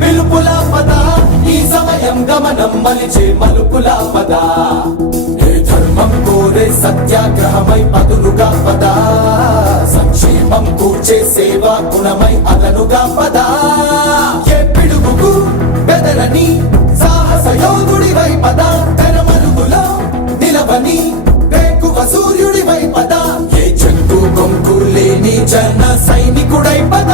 పిలుపుల పద ఈ సమయం గమనం మలిచే మలుపుల పద ఏ ధర్మం కోరే సత్యాగ్రహమై పదులుగా పద సంక్షేమం కూర్చే సేవా గుణమై అదనుగా పద ఏ పిడుగుకు బెదరని సాహస యోధుడివై పద తెరమరుగులో నిలవని వేకువ సూర్యుడివై పద ఏ చెక్కు కొంకు లేని జన సైనికుడై పద